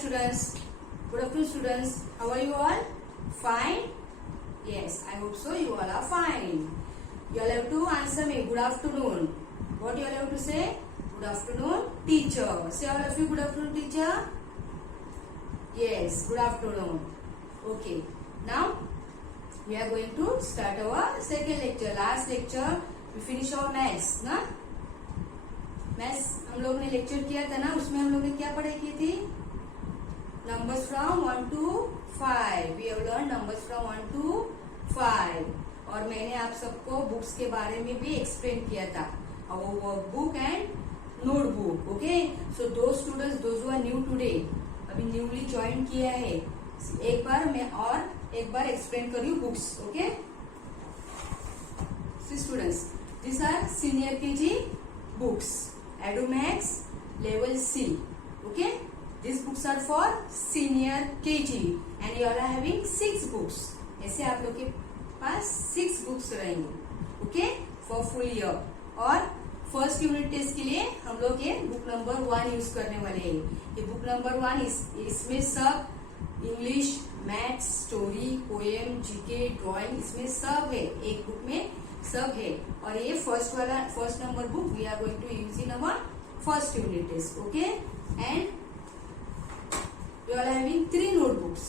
students. Good afternoon students. How are you all? Fine? Yes, I hope so. You all are fine. You all have to answer me. Good afternoon. What you all have to say? Good afternoon, teacher. Say all of you good afternoon, teacher. Yes, good afternoon. Okay. Now we are going to start our second lecture. Last lecture we finish our maths, ना? मैथ्स हम लोग ने लेक्चर किया था ना, उसमें हम लोग ने क्या पढ़ाई की थी? Numbers from 1 to 5. We have learn numbers from 1 to 5. और मैंने आप सबको बुक्स के बारे में भी एक्सप्लेन किया था, our workbook and notebook. Okay, so दो students those who are new today, अभी न्यूली ज्वाइन किया है, एक बार मैं और एक बार एक्सप्लेन कर रही हूँ books. Okay students, this are senior KG books, Adomax level C. Okay, these books are for senior KG and you all are having 6 books. ऐसे आप लोग के पास 6 बुक्स रहेंगे. Okay, for full year. और फर्स्ट यूनिट टेस्ट के लिए हम लोग ये बुक नंबर 1 यूज करने वाले हैं. ये बुक नंबर 1 इसमें सब English, maths, story, poem, GK, drawing, इसमें सब है. एक बुक में सब है. और ये first number book we are going to use in our first unit test. Okay, and we are having 3 notebooks.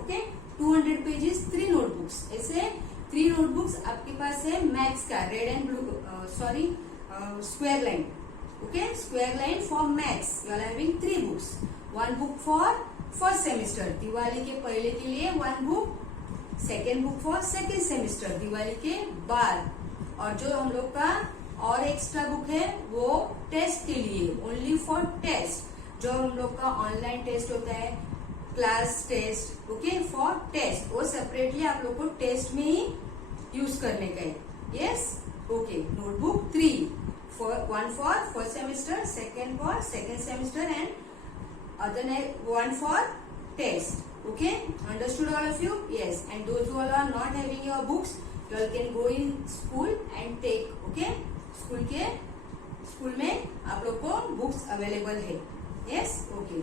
Okay, 200 pages, 3 notebooks. ऐसे 3 नोटबुक्स आपके पास है मैथ्स का, red and blue, square line. Okay, square line for maths. We are having 3 books. 1 book for first semester, Diwali के पहले के लिए 1 book. Second book for second semester, Diwali के बाद. और जो हम लोग का और एक्स्ट्रा बुक है वो टेस्ट के लिए, ओनली फॉर टेस्ट. जो हम लोग का ऑनलाइन टेस्ट होता है, class test, okay, for test, वो सेपरेटली आप लोग को टेस्ट में ही यूज करने का है. Yes, okay. Notebook 3, 1 for first semester, second for second semester and other 1 for test. Okay, understood all of you? Yes. And those who all are not having your books, you all can go in school and take. Okay, school में आप लोग को books available है. Yes, okay.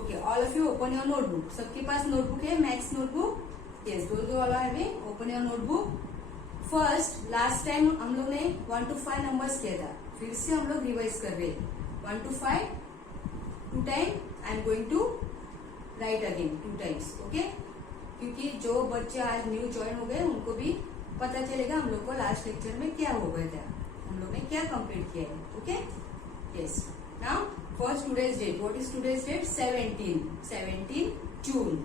Okay, all of you open your notebook. सबके पास नोटबुक है, maths notebook. Yes, those who all are having, open your notebook. First, last time हम लोग ने 1 to 5 नंबर्स किया था, फिर से हम लोग रिवाइज कर रहे हैं. 1 to 5 2 time. I am going to write again 2 times. Okay, क्योंकि जो बच्चे आज न्यू ज्वाइन हो गए उनको भी पता चलेगा हम लोग को लास्ट लेक्चर में क्या हो गया था, हम लोग ने क्या कंप्लीट किया है. Okay, yes. Now for today's date, what is today's date? 17 June.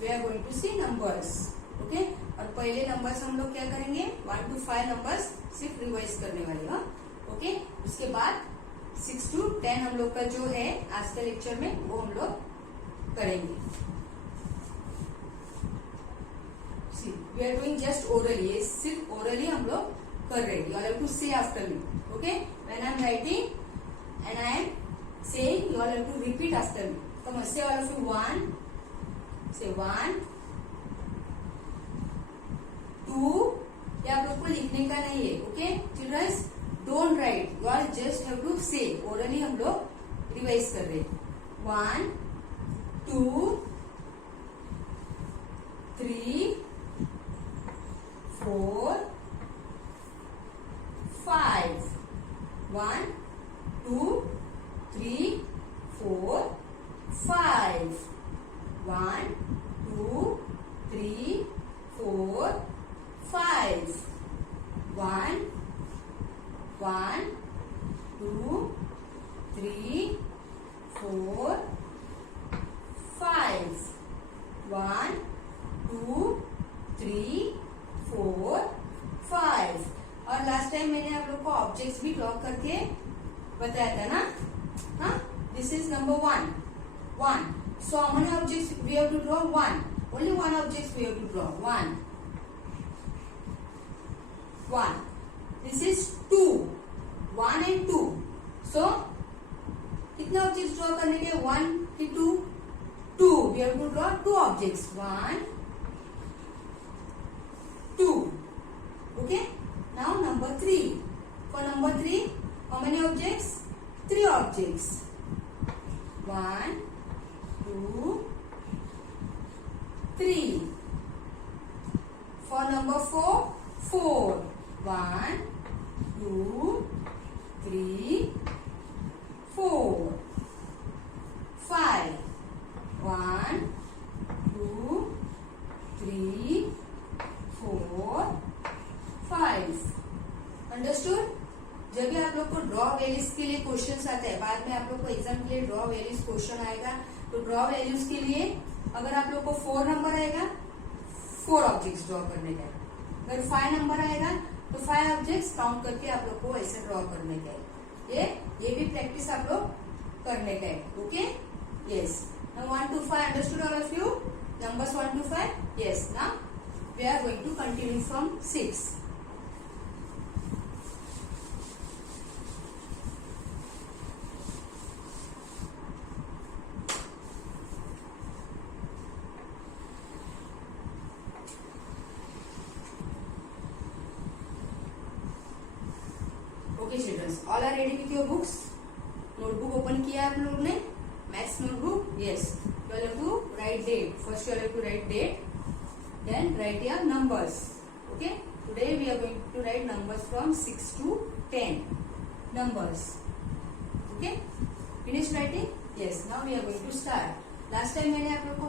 We are going to see numbers. Okay? और पहले नंबर्स हम लोग क्या करेंगे? 1 to 5 नंबर्स सिर्फ रिवाइज करने वाले. हाँ, ओके. उसके बाद 6 to 10 हम लोग का जो है आज के लेक्चर में वो हम लोग करेंगे. See, we are doing just orally. ये सिर्फ orally हम लोग कर रहे हैं. You all have to say after me. Okay? When I am writing and I am saying, you all have to repeat after me. Come on, say all of you. 1. Say 1, 2. ये आप लोग को लिखने का नहीं है. Okay childrens, don't write, you are just have to say. Orally हम लोग रिवाइज कर रहे हैं. 1, 2, 3, 4, 5. 1, 2, 3, 4, 5. 1, 2, 3, 4, 5. 1, 2, 3, 4, 5. 1, 2, 3, 4, 5. और लास्ट टाइम मैंने आप लोग को ऑब्जेक्ट्स भी ड्रॉ करके बताया था ना. हाँ, this is number 1. So how many objects we have to draw? 1. Only one object we have to draw. 1. 1. This is 2. 1 and 2. So कितने ऑब्जेक्ट्स ड्रॉ करने के? 1 की 2? 2. We have to draw 2 objects. 1, 2. Okay. Now number 3. For number 3, how many objects? 3 objects. 1, 2, 3. For number 4, 4. 1, 2, 3, 4. 5. 1, 2, 3, 4, 5. अंडरस्टूड? जब भी आप लोग को draw values के लिए क्वेश्चंस आते हैं, बाद में आप लोग को एग्जाम के लिए ड्रॉ वैल्यूज क्वेश्चन आएगा, तो ड्रॉ वैल्यूज के लिए अगर आप लोग को 4 नंबर आएगा, 4 ऑब्जेक्ट्स ड्रॉ करने का है। अगर 5 नंबर आएगा तो 5 ऑब्जेक्ट्स काउंट करके आप लोग को ऐसे ड्रॉ करने का है। ये भी प्रैक्टिस आप लोग करने का है। Okay, yes. Now 1 to 5 understood all of you? Numbers 1 to 5? Yes. Now we are going to continue from 6. Okay childrens, all are ready with your books? Notebook open किया आप लोगों ने? Maths notebook? Yes. You have to write date. First you have to write date, then write your numbers. Okay, today we are going to write numbers from 6 to 10 numbers. Okay, finish writing? Yes. Now we are going to start. Last time मैंने आप लोग को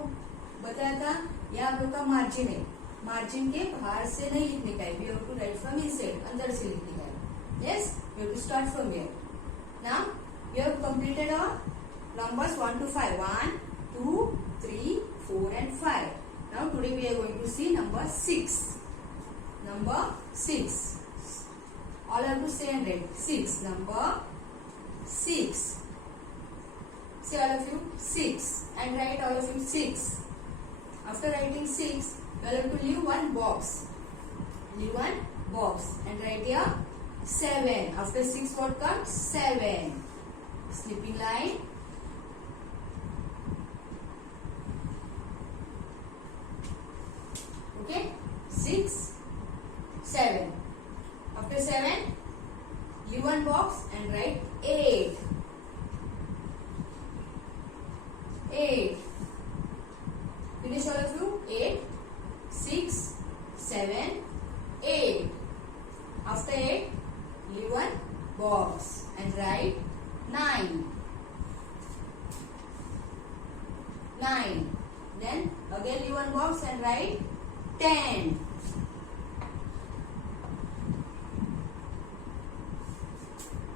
बताया था, यह आप लोग का मार्जिन है. मार्जिन के बाहर से नहीं लिखने का है. We have to write from inside, अंदर से लिखने का है. Yes, you have to start from here. Now, you have completed our numbers 1 to 5. 1, 2, 3, 4 and 5. Now, today we are going to see number 6. Number 6. All have to say and write. 6. Number 6. Say all of you 6 and write all of you 6. After writing 6, you have to leave one box. Leave one box and write here 7. After 6 what comes? 7. Slipping line. Okay, 6, 7. After 7, leave one box and write 8. 8. Finish all of you? 8, 6, 7, 8. After 8, leave one box and write 9. 9. Then again leave one box and write 10.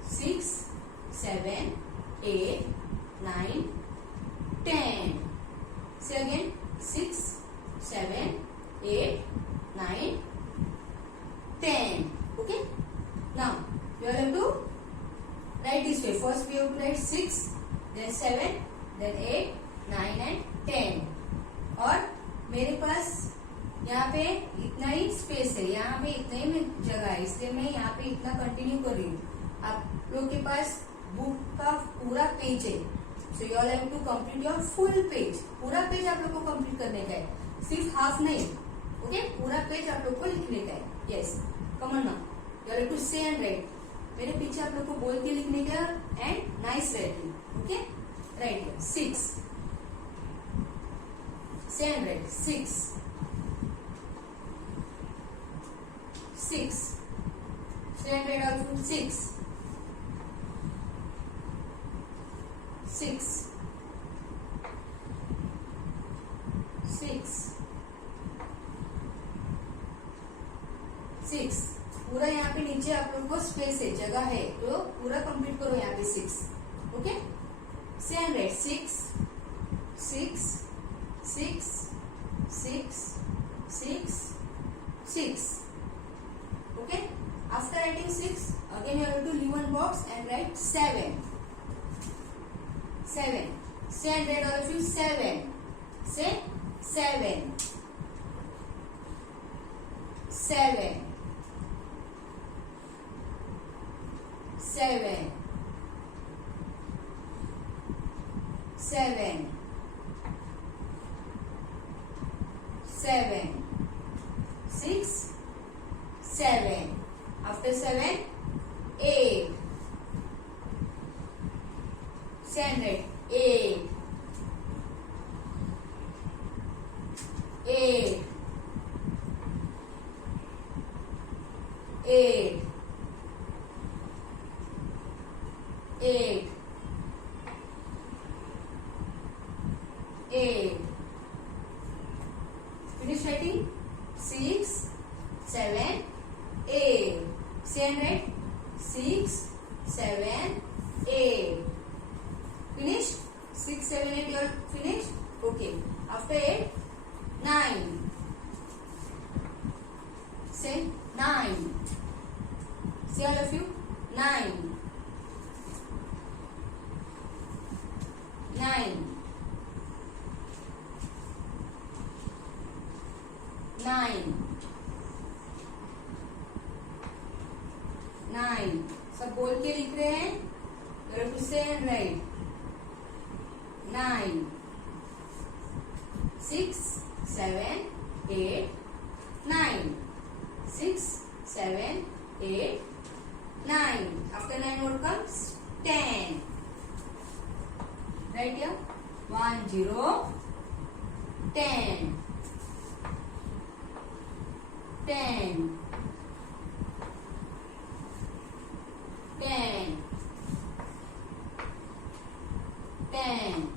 6, 7, 8, 9, 10. Say again 6, 7, 8, 9, 10. Okay. Now, you all have to write this way. First we have to write 6, then 7, then 8, 9 and 10. और मेरे पास यहाँ पे इतना ही स्पेस है, यहाँ पे इतना ही जगह है, इसलिए मैं यहाँ पे इतना कंटिन्यू कर रही हूँ. आप लोग के पास बुक का पूरा पेज है, so you all have to complete your full page. पूरा पेज आप लोग को कंप्लीट करने का है, सिर्फ हाफ नहीं. ओके, पूरा पेज आप लोग को लिखने का है. Yes, come on now. You have to say and write. मेरे पीछे आप लोग को बोल के लिखने का and nice writing. Okay, right. 6. Say and write 6. 6. Say and write also 6. 6. 6. 6. पूरा यहाँ पे नीचे आप लोग को स्पेस है, जगह है, तो पूरा कंप्लीट करो यहाँ पे 6. Okay, say and write 6, 6, 6, 6, 6, 6. Okay, after writing 6, again you have to leave one box and write 7. 7. Say and write all of you 7. Say 7. 7. 7 7 7 6 7 after 7 8 stand right 8 8 8 8 8 finish writing 6 7 8 same right 6 7 8 finish 6 7 8 you are finished okay after 8 9 say 9 say all of you 9 9 9 9 सब बोल के लिख रहे हैं you have to say and write 9 6 7 8 9 6 7 8 9 after 9 what comes 10 right here 1 0 10 10 10 10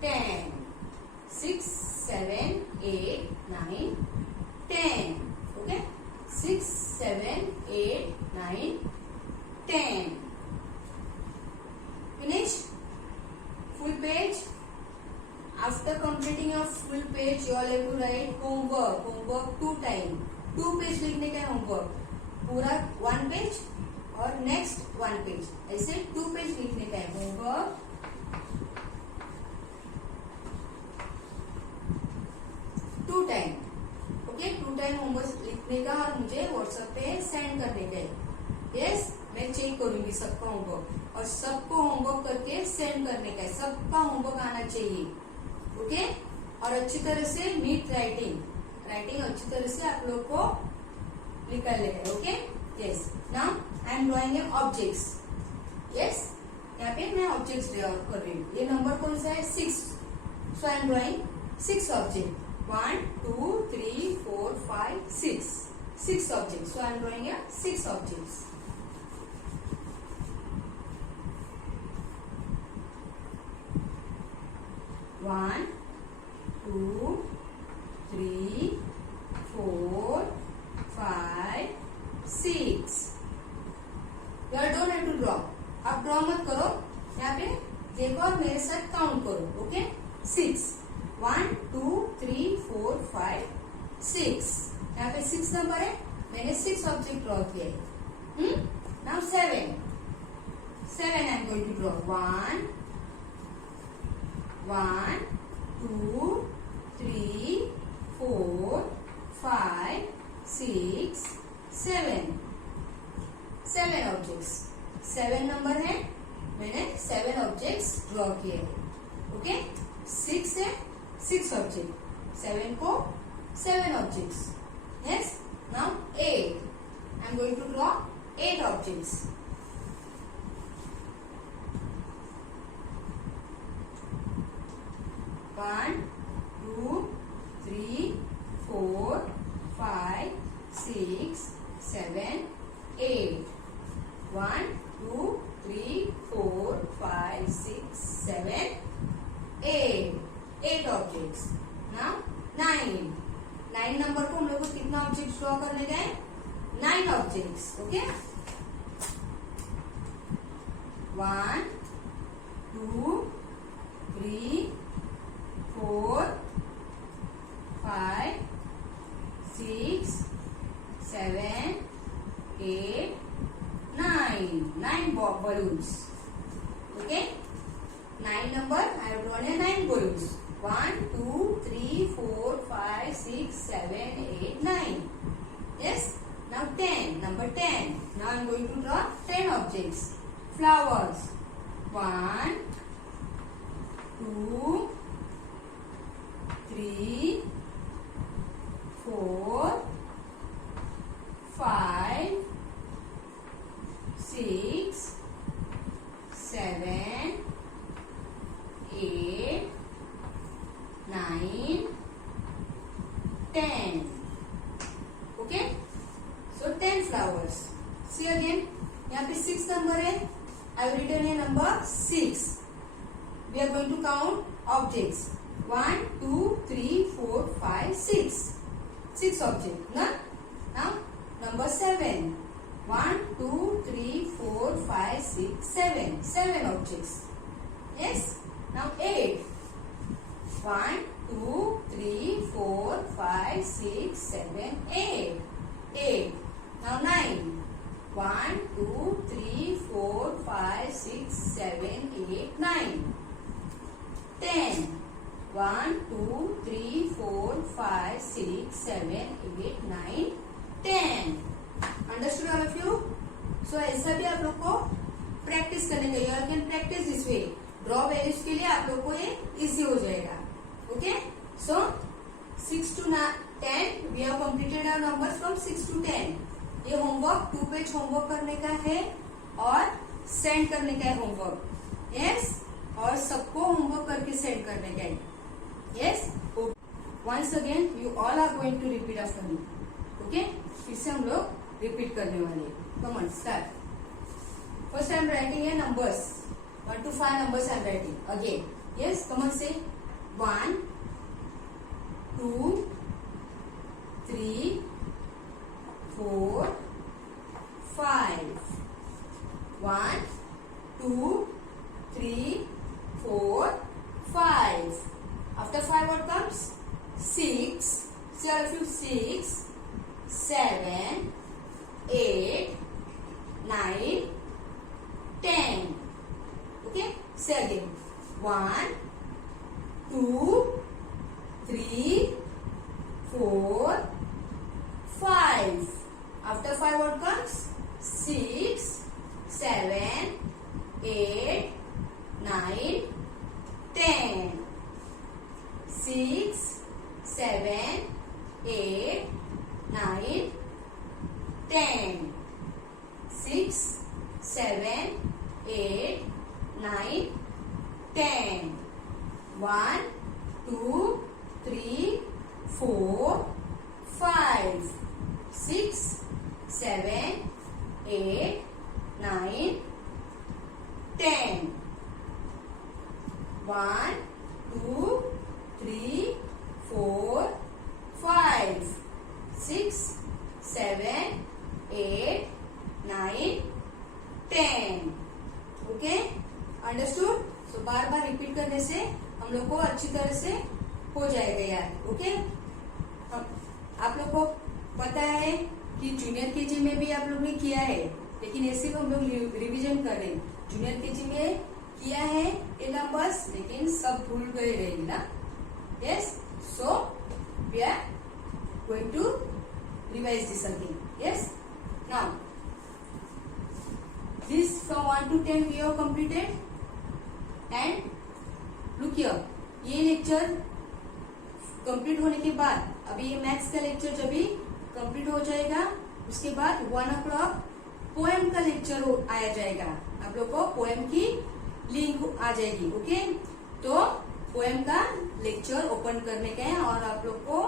10 6 7 8 9 10 okay 6 7 8 9 10 finish full page after completing your full page you all have to write homework 2 time 2 पेज लिखने का होमवर्क पूरा 1 पेज और नेक्स्ट 1 पेज ऐसे 2 पेज लिखने का है होमवर्क टू टाइम होमवर्क लिखने का और मुझे व्हाट्सएप पे सेंड करने का है यस मैं चेक करूंगी सबका होमवर्क और सबको होमवर्क करके सेंड करने का है सबका होमवर्क आना चाहिए ओके और अच्छी तरह से नीट राइटिंग अच्छी तरह से आप लोग को निकाल लेगा okay yes now I am drawing a objects yes यहाँ पे मैं ऑब्जेक्ट्स ड्रॉ कर रही हूँ ये नंबर कौन सा है 6 सो आई एम ड्रॉइंग 6 ऑब्जेक्ट 1 2 3 4 5 6 objects so I am drawing here 6 objects One, 2, 3, 4, 5, 6 You all don't have to draw आप ड्रॉ मत करो यहाँ पे देखो और मेरे साथ काउंट करो ओके 6 1 2 3 4 5 6 यहाँ पे 6 नंबर है मैंने 6 ऑब्जेक्ट ड्रॉ किया है now 7 I am going to draw 1 1 2 3 4 5 6 7 objects 7 number है मैंने 7 ऑब्जेक्ट्स ड्रॉ किए हैं ओके 6 है 6 ऑब्जेक्ट 7 को 7 objects yes now 8 I am going to draw 8 objects 1 2 3 4 5 6 7 8 1 2 3 4 5 6 7 8 objects now 9 नंबर को हम लोग को कितना ऑब्जेक्ट्स ड्रॉ करने का है 9 objects okay 1 2 3 4 5 6 7 8 9 balloons okay 9 number I have drawn a 9 balloons 1 2 3 4 5 6 7 8 9 yes now 10 number flowers. 1, 2, 3, 4, 5, 6, 7, 8, 9, 10. Okay? So 10 flowers. See again. यहाँ पे 6 नंबर है. I have written a number 6. We are going to count objects. 1, 2, 3, 4, 5, 6. 6 objects. Na? Now number 7. 1, 2, 3, 4, 5, 6, 7. 7 objects. Yes? Now 8. 1, 2, 3, 4, 5, 6, 7, 8. 8. Now 9. 1, 2, 3, 4, 5, 6, 7, 8, 9. 10. 1, 2, 3, 4, 5, 6, 7, 8, 9, 10. Understood all of you? So ऐसा भी आप लोग को प्रैक्टिस करने का. You can practice this way. Draw values के लिए आप लोग को ये इजी हो जाएगा. ओके? So 6 to 10 we have completed our numbers from 6 to 10. ये होमवर्क 2 पेज होमवर्क करने का है और सेंड करने का है होमवर्क. यस? और सबको होमवर्क करके सेंड करने का है. Yes? Once again you all are going to repeat after me. Okay? फिर से हम लोग रिपीट करने वाले. Come on start. First I am writing a numbers. 1 to 5 numbers I am writing. Again. Yes? Come on, say 1, 2, 3, 4, 5. 1, 2, 3, 4, 5. After 5 what comes? 6. Say all of you 6, 7, 8, 9, 10. Okay? Say again. 1, 2, 3, 4, 5. After 5 what comes? 6, 7, 8, 9, 10. 6, 7, 8, 9, 10. 6, 7, 8, 9, 10. 1, 2, 3, 4, 5. 6, 7, 8, 9, 10. 1, 2, 3, 4, 5. 6, 7, 8, 9, 10. Okay? Understood? सो बार बार रिपीट करने से हम लोग को अच्छी तरह से हो जाएगा यार. ओके? आप लोग को पता है कि जूनियर केजी में भी आप लोग ने किया है, लेकिन ऐसे भी हम लोग रिवीजन कर रहे हैं. जूनियर केजी में किया है ये नंबर्स, लेकिन सब भूल गए रहेंगे ना. Yes? So we are going to revise this again. Yes? Now this from 1 to 10 we have completed. And look here, ये लेक्चर कंप्लीट होने के बाद अभी ये मैथ्स का लेक्चर जब भी कंप्लीट हो जाएगा, उसके बाद 1 o'clock पोएम का लेक्चर आया जाएगा. आप लोग को पोएम की लिंक आ जाएगी. ओके? तो पोएम का लेक्चर ओपन करने का है और आप लोग को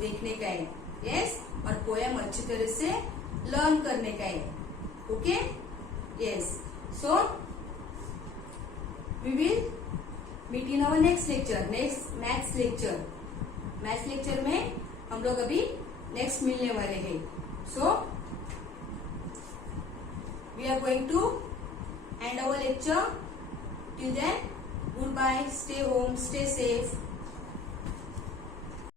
देखने का है. यस? और पोएम अच्छी तरह से लर्न करने का है. Okay? Yes. So we will meet in our next lecture, next maths lecture. Maths lecture में हम लोग अभी next मिलने वाले हैं. So we are going to end our lecture. Till then, goodbye. Stay home. Stay safe.